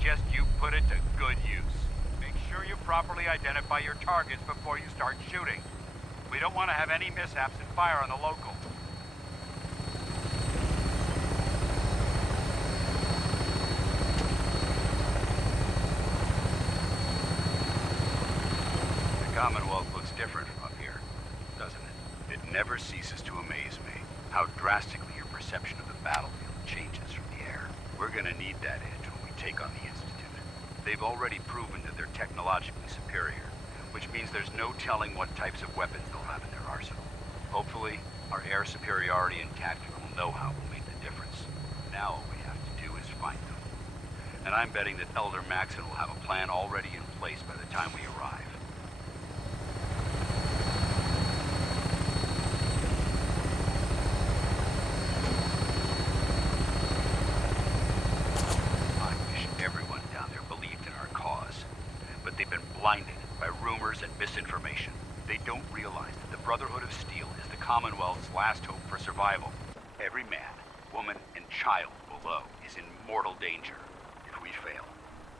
suggest you put it to good use. Make sure you properly identify your targets before you start shooting. We don't want to have any mishaps and fire on the local. The Commonwealth looks different from up here, doesn't it? It never ceases to amaze me how drastically your perception of the battlefield changes from the air. We're gonna need that edge when we take on the Institute. They've already proven that they're technologically superior, which means there's no telling what types of weapons they'll have in their arsenal. Hopefully, our air superiority and tactical know-how will make the difference. Now all we have to do is find them. And I'm betting that Elder Maxon will have a plan already in place by the time we arrive. I wish everyone down there believed in our cause, but they've been blinded by rumors and misinformation. They don't realize that the Brotherhood of Steel is the Commonwealth's last hope for survival. Every man, woman, and child below is in mortal danger. If we fail,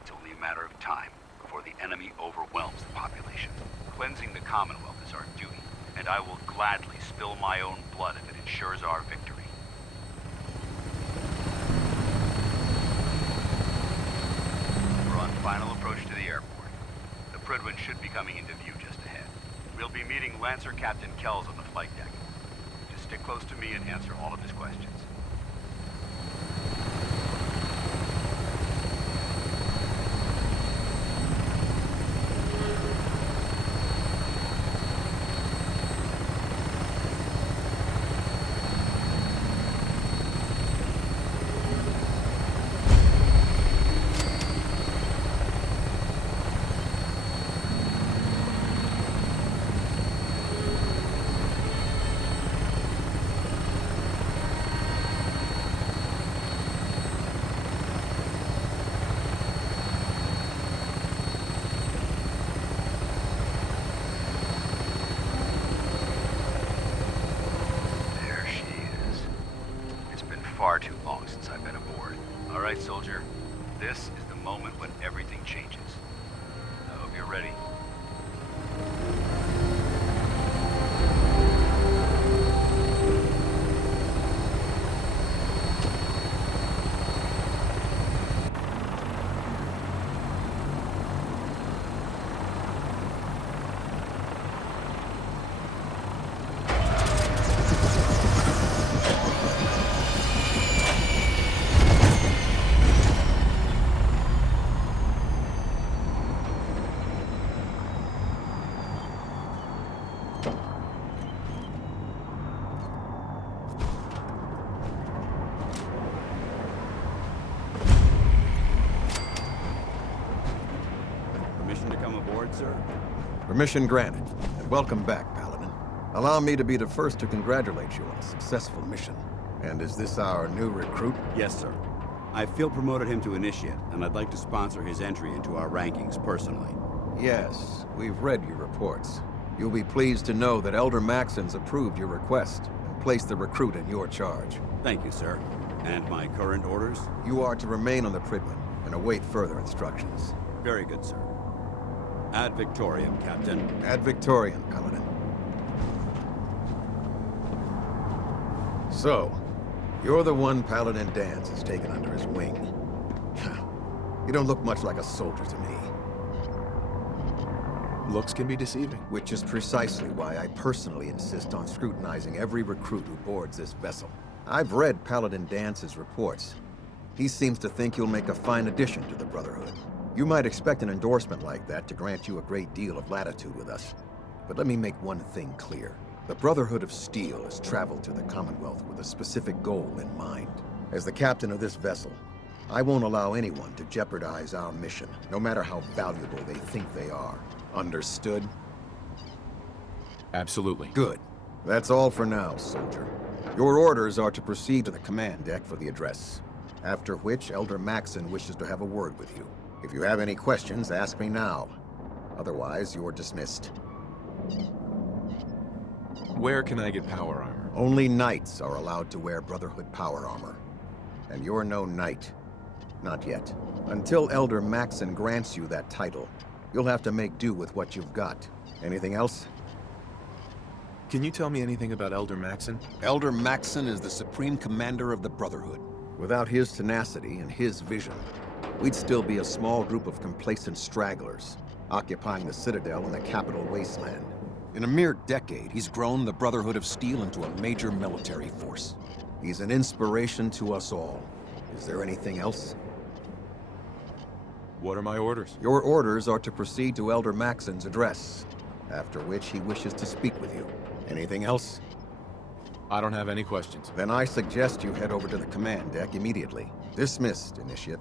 it's only a matter of time before the enemy overwhelms the population. Cleansing the Commonwealth is our duty, and I will gladly spill my own blood if it ensures our victory. We're on final approach to the airport. The Prydwen should be coming into view just ahead. We'll be meeting Lancer Captain Kells on the flight deck. Just stick close to me and answer all of his questions. Far too long since I've been aboard. All right, soldier. This is the moment when everything changes. I hope you're ready. Sir. Permission granted, and welcome back, Paladin. Allow me to be the first to congratulate you on a successful mission. And is this our new recruit? Yes, sir. I feel promoted him to initiate, and I'd like to sponsor his entry into our rankings personally. Yes, we've read your reports. You'll be pleased to know that Elder Maxon's approved your request and placed the recruit in your charge. Thank you, sir. And my current orders? You are to remain on the Prydwen and await further instructions. Very good, sir. Ad Victoriam, Captain. Ad Victoriam, Paladin. So, you're the one Paladin Danse has taken under his wing. You don't look much like a soldier to me. Looks can be deceiving. Which is precisely why I personally insist on scrutinizing every recruit who boards this vessel. I've read Paladin Dance's reports. He seems to think you'll make a fine addition to the Brotherhood. You might expect an endorsement like that to grant you a great deal of latitude with us. But let me make one thing clear. The Brotherhood of Steel has traveled to the Commonwealth with a specific goal in mind. As the captain of this vessel, I won't allow anyone to jeopardize our mission, no matter how valuable they think they are. Understood? Absolutely. Good. That's all for now, soldier. Your orders are to proceed to the command deck for the address, after which Elder Maxon wishes to have a word with you. If you have any questions, ask me now. Otherwise, you're dismissed. Where can I get power armor? Only knights are allowed to wear Brotherhood power armor. And you're no knight. Not yet. Until Elder Maxon grants you that title, you'll have to make do with what you've got. Anything else? Can you tell me anything about Elder Maxon? Elder Maxon is the Supreme Commander of the Brotherhood. Without his tenacity and his vision, we'd still be a small group of complacent stragglers, occupying the Citadel in the capital wasteland. In a mere decade, he's grown the Brotherhood of Steel into a major military force. He's an inspiration to us all. Is there anything else? What are my orders? Your orders are to proceed to Elder Maxon's address, after which he wishes to speak with you. Anything else? I don't have any questions. Then I suggest you head over to the command deck immediately. Dismissed, Initiate.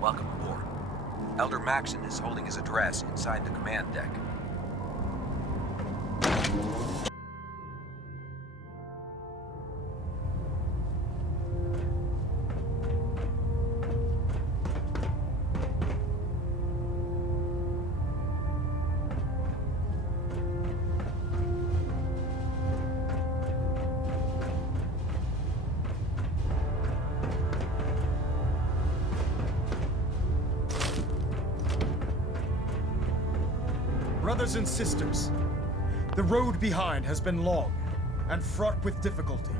Welcome aboard. Elder Maxon is holding his address inside the command deck. Brothers and sisters, the road behind has been long and fraught with difficulty.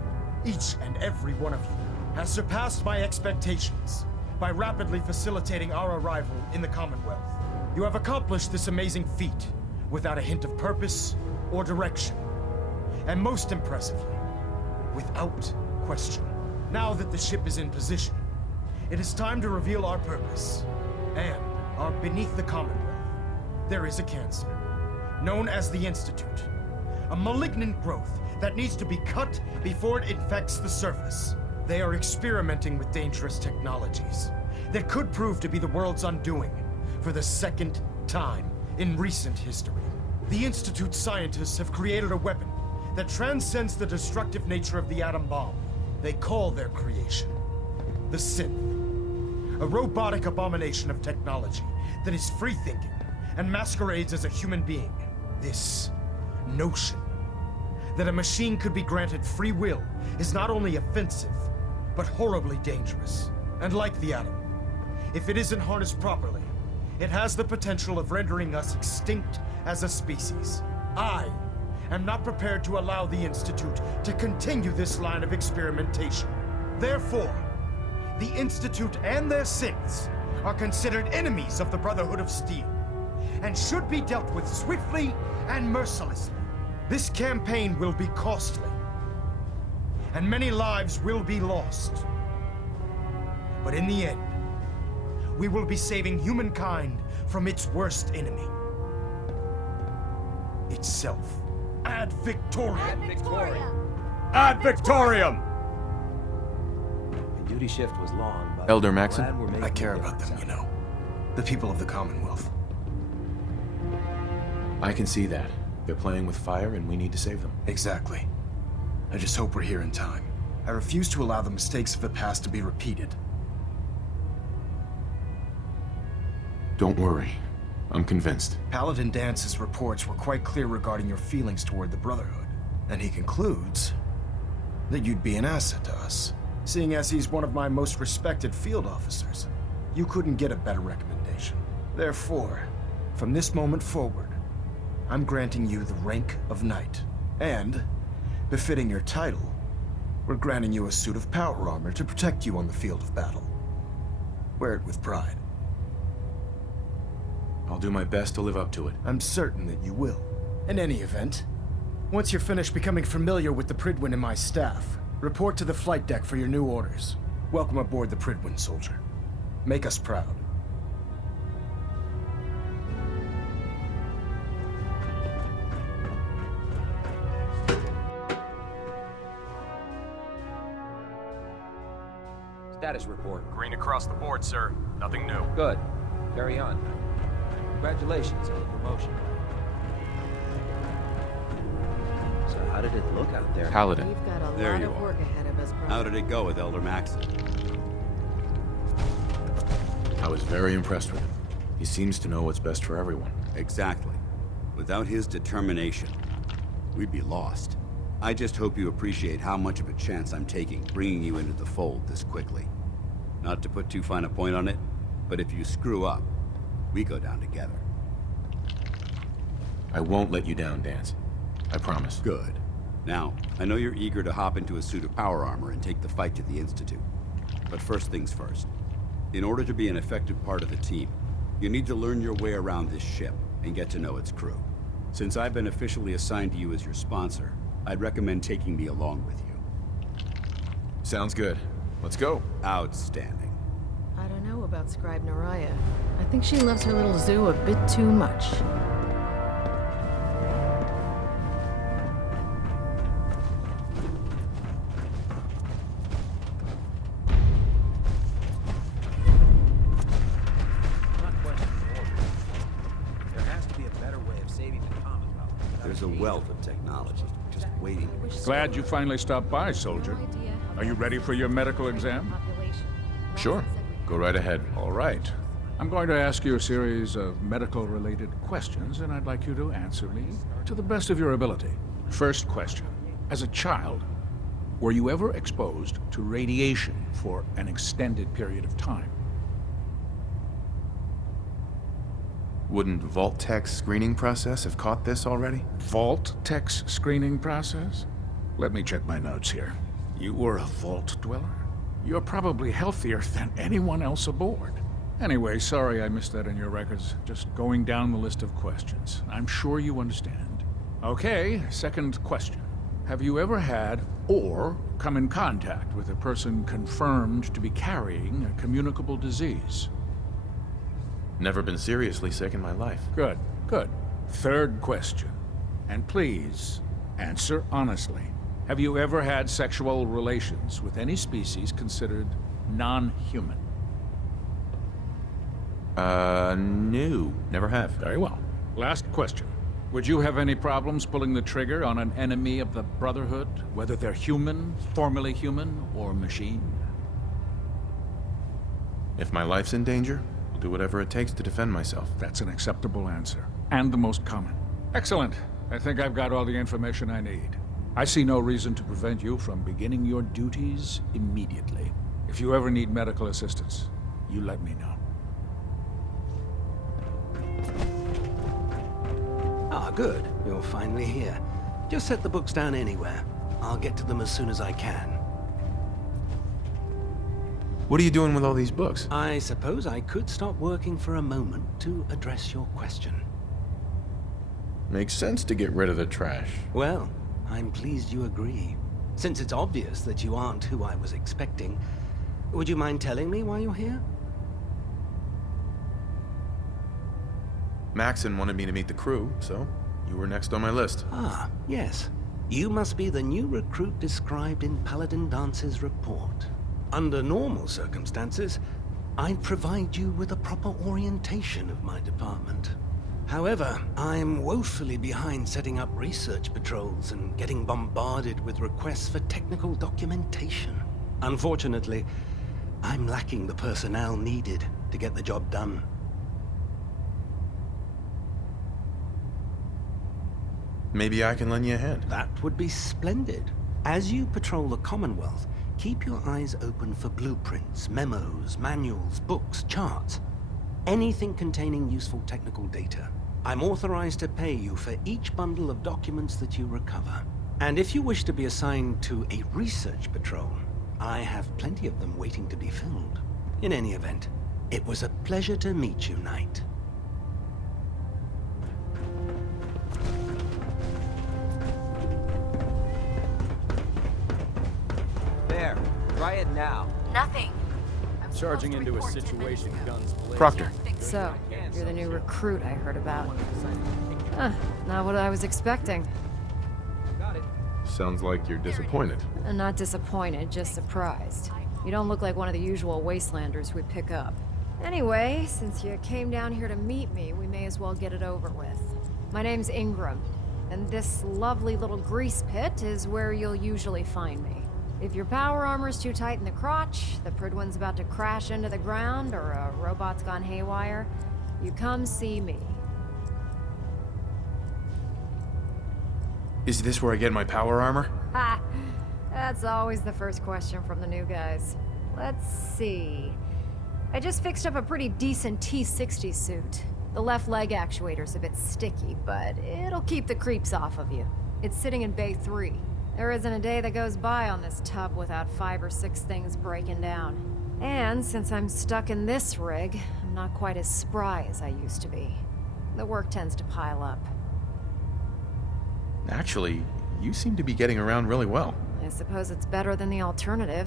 Each and every one of you has surpassed my expectations by rapidly facilitating our arrival in the Commonwealth. You have accomplished this amazing feat without a hint of purpose or direction, and most impressively, without question. Now that the ship is in position, it is time to reveal our purpose and our beneath the Commonwealth. There is a cancer, known as the Institute. A malignant growth that needs to be cut before it infects the surface. They are experimenting with dangerous technologies that could prove to be the world's undoing for the second time in recent history. The Institute's scientists have created a weapon that transcends the destructive nature of the atom bomb. They call their creation the Synth, a robotic abomination of technology that is free-thinking and masquerades as a human being. This notion that a machine could be granted free will is not only offensive, but horribly dangerous. And like the atom, if it isn't harnessed properly, it has the potential of rendering us extinct as a species. I am not prepared to allow the Institute to continue this line of experimentation. Therefore, the Institute and their synths are considered enemies of the Brotherhood of Steel, and should be dealt with swiftly and mercilessly. This campaign will be costly, and many lives will be lost. But in the end, we will be saving humankind from its worst enemy. Itself. Ad Victoriam! Ad Victoriam! Ad Victoriam! The duty shift was long, but Elder I'm Maxon? glad we're making I care a about them, difference you out know. The people of the Commonwealth. I can see that. They're playing with fire and we need to save them. Exactly. I just hope we're here in time. I refuse to allow the mistakes of the past to be repeated. Don't worry. I'm convinced. Paladin Dance's reports were quite clear regarding your feelings toward the Brotherhood. And he concludes that you'd be an asset to us. Seeing as he's one of my most respected field officers, you couldn't get a better recommendation. Therefore, from this moment forward, I'm granting you the rank of Knight. And, befitting your title, we're granting you a suit of power armor to protect you on the field of battle. Wear it with pride. I'll do my best to live up to it. I'm certain that you will. In any event, once you're finished becoming familiar with the Pridwin and my staff, report to the flight deck for your new orders. Welcome aboard the Pridwin, soldier. Make us proud. Status report. Green across the board, sir. Nothing new. Good. Carry on. Congratulations on the promotion. So how did it look out there? Paladin. We've got a There lot you of are. work ahead of us, brother. How did it go with Elder Maxon? I was very impressed with him. He seems to know what's best for everyone. Exactly. Without his determination, we'd be lost. I just hope you appreciate how much of a chance I'm taking bringing you into the fold this quickly. Not to put too fine a point on it, but if you screw up, we go down together. I won't let you down, Dance. I promise. Good. Now, I know you're eager to hop into a suit of power armor and take the fight to the Institute. But first things first. In order to be an effective part of the team, you need to learn your way around this ship and get to know its crew. Since I've been officially assigned to you as your sponsor, I'd recommend taking me along with you. Sounds good. Let's go. Outstanding. I don't know about Scribe Naraya. I think she loves her little zoo a bit too much. There has to be a better way of saving the Commonwealth. There's a wealth of technology just waiting to be Glad you finally stopped by, soldier. Are you ready for your medical exam? Sure. Go right ahead. All right. I'm going to ask you a series of medical-related questions, and I'd like you to answer me to the best of your ability. First question. As a child, were you ever exposed to radiation for an extended period of time? Wouldn't Vault-Tech's screening process have caught this already? Vault-Tech's screening process? Let me check my notes here. You were a Vault dweller? You're probably healthier than anyone else aboard. Anyway, sorry I missed that in your records. Just going down the list of questions. I'm sure you understand. Okay, second question. Have you ever had or come in contact with a person confirmed to be carrying a communicable disease? Never been seriously sick in my life. Good, good. Third question. And please, answer honestly. Have you ever had sexual relations with any species considered non-human? No. Never have. Very well. Last question. Would you have any problems pulling the trigger on an enemy of the Brotherhood, whether they're human, formerly human, or machine? If my life's in danger, I'll do whatever it takes to defend myself. That's an acceptable answer, and the most common. Excellent. I think I've got all the information I need. I see no reason to prevent you from beginning your duties immediately. If you ever need medical assistance, you let me know. Ah, good. You're finally here. Just set the books down anywhere. I'll get to them as soon as I can. What are you doing with all these books? I suppose I could stop working for a moment to address your question. Makes sense to get rid of the trash. Well, I'm pleased you agree. Since it's obvious that you aren't who I was expecting, would you mind telling me why you're here? Maxon wanted me to meet the crew, so you were next on my list. Ah, yes. You must be the new recruit described in Paladin Dance's report. Under normal circumstances, I'd provide you with a proper orientation of my department. However, I'm woefully behind setting up research patrols and getting bombarded with requests for technical documentation. Unfortunately, I'm lacking the personnel needed to get the job done. Maybe I can lend you a hand. That would be splendid. As you patrol the Commonwealth, keep your eyes open for blueprints, memos, manuals, books, charts. Anything containing useful technical data. I'm authorized to pay you for each bundle of documents that you recover. And if you wish to be assigned to a research patrol, I have plenty of them waiting to be filled. In any event, it was a pleasure to meet you, Knight. There. Try it now. Nothing. Charging into a situation, guns blazing. Proctor. So, you're the new recruit I heard about. Huh, not what I was expecting. Got it. Sounds like you're disappointed. I'm not disappointed, just surprised. You don't look like one of the usual wastelanders we pick up. Anyway, since you came down here to meet me, we may as well get it over with. My name's Ingram, and this lovely little grease pit is where you'll usually find me. If your power armor's too tight in the crotch, the Pridwin's about to crash into the ground, or a robot's gone haywire, you come see me. Is this where I get my power armor? Ha! That's always the first question from the new guys. Let's see. I just fixed up a pretty decent T-60 suit. The left leg actuator's a bit sticky, but it'll keep the creeps off of you. It's sitting in Bay 3. There isn't a day that goes by on this tub without 5 or 6 things breaking down. And since I'm stuck in this rig, I'm not quite as spry as I used to be. The work tends to pile up. Actually, you seem to be getting around really well. I suppose it's better than the alternative.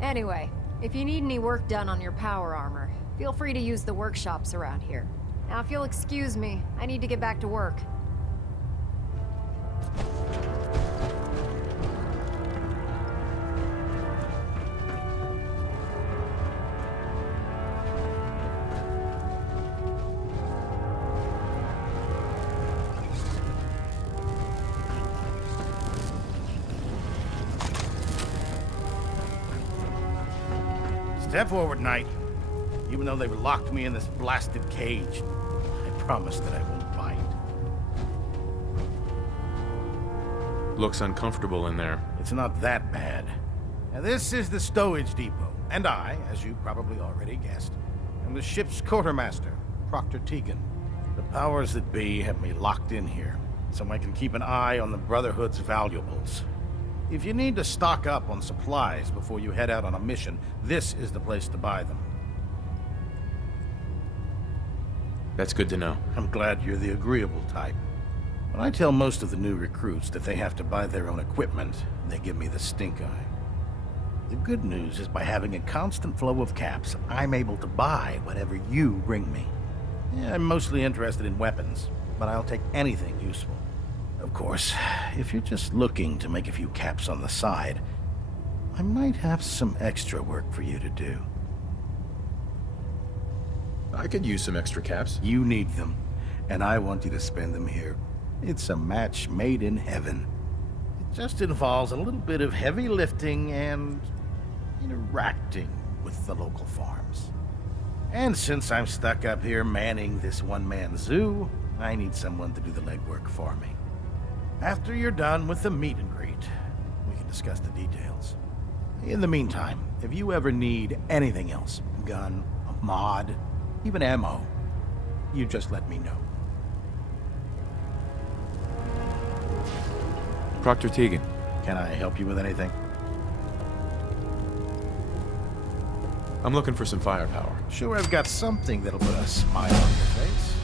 Anyway, if you need any work done on your power armor, feel free to use the workshops around here. Now, if you'll excuse me, I need to get back to work. Step forward, Knight. Even though they've locked me in this blasted cage, I promise that I won't bite. Looks uncomfortable in there. It's not that bad. Now, this is the stowage depot, and I, as you probably already guessed, am the ship's quartermaster, Proctor Tegan. The powers that be have me locked in here, so I can keep an eye on the Brotherhood's valuables. If you need to stock up on supplies before you head out on a mission, this is the place to buy them. That's good to know. I'm glad you're the agreeable type. When I tell most of the new recruits that they have to buy their own equipment, they give me the stink eye. The good news is by having a constant flow of caps, I'm able to buy whatever you bring me. Yeah, I'm mostly interested in weapons, but I'll take anything useful. Of course, if you're just looking to make a few caps on the side, I might have some extra work for you to do. I could use some extra caps. You need them, and I want you to spend them here. It's a match made in heaven. It just involves a little bit of heavy lifting and interacting with the local farms. And since I'm stuck up here manning this one-man zoo, I need someone to do the legwork for me. After you're done with the meet and greet, we can discuss the details. In the meantime, if you ever need anything else, gun, a mod, even ammo, you just let me know. Proctor Tegan. Can I help you with anything? I'm looking for some firepower. Sure, I've got something that'll put a smile on your face.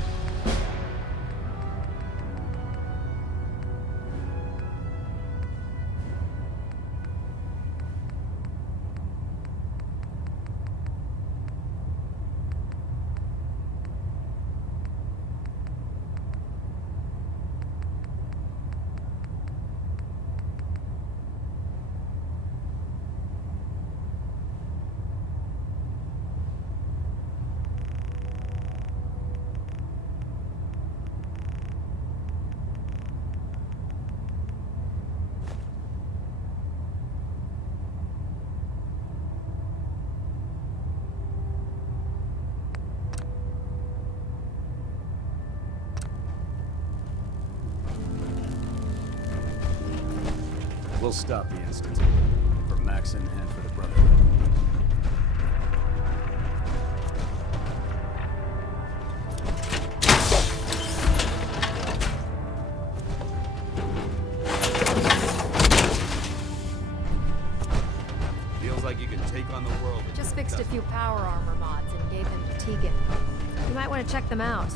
We'll stop the Institute. For Maxon and for the Brotherhood. Feels like you can take on the world. Just fixed a few power armor mods and gave them to Tegan. You might want to check them out.